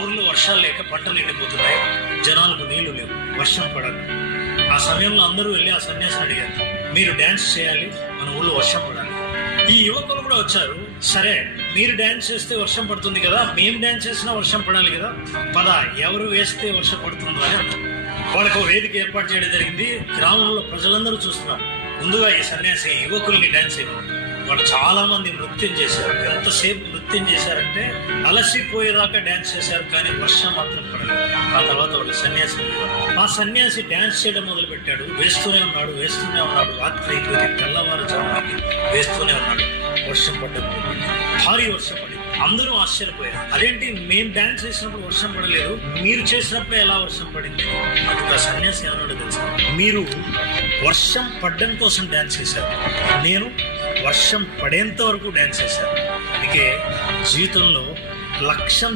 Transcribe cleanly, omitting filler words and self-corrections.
ఊర్లో వర్షాలు లేక పంటలు ఎండిపోతున్నాయి, జనాలకు నీళ్లు లేవు, వర్షం పడదు. ఆ సమయంలో అందరూ వెళ్ళి ఆ సన్యాసిని అడిగారు, మీరు డ్యాన్స్ చేయాలి, మన ఊళ్ళో వర్షం పడాలి. ఈ యువకులు కూడా వచ్చారు, సరే మీరు డ్యాన్స్ చేస్తే వర్షం పడుతుంది కదా, మేము డ్యాన్స్ చేసినా వర్షం పడాలి కదా, పద ఎవరు వేస్తే వర్షం పడుతుందో అని అన్నారు. వాళ్ళకు వేదిక ఏర్పాటు చేయడం జరిగింది. గ్రామంలో ప్రజలందరూ చూస్తున్నారు. ముందుగా ఈ సన్యాసి యువకుల్ని డ్యాన్స్ చేయమన్నారు. వాళ్ళు చాలా మంది నృత్యం చేశారు. ఎంతసేపు నృత్యం చేశారంటే అలసిపోయేదాకా డ్యాన్స్ చేశారు, కానీ వర్షం మాత్రం పడలేదు. ఆ తర్వాత వాళ్ళు ఆ సన్యాసి డ్యాన్స్ చేయడం మొదలు పెట్టాడు. వేస్తూనే ఉన్నాడు. రాత్రి అయిపోయింది, తెల్లవారుజామున వేస్తూనే ఉన్నాడు. వర్షం పడ్డం భారీ వర్షం పడింది. అందరూ ఆశ్చర్యపోయారు, అదేంటి మేము డ్యాన్స్ చేసినప్పుడు వర్షం పడలేదు, మీరు చేసినప్పుడే ఎలా వర్షం పడింది? అందుకు ఆ సన్యాసి ఏమన్నాడు తెలుసా, మీరు వర్షం పడ్డం కోసం డ్యాన్స్ చేశారు, నేను వర్షం పడేంత వరకు డ్యాన్స్ చేశాను. అందుకే జీవితంలో లక్ష్యం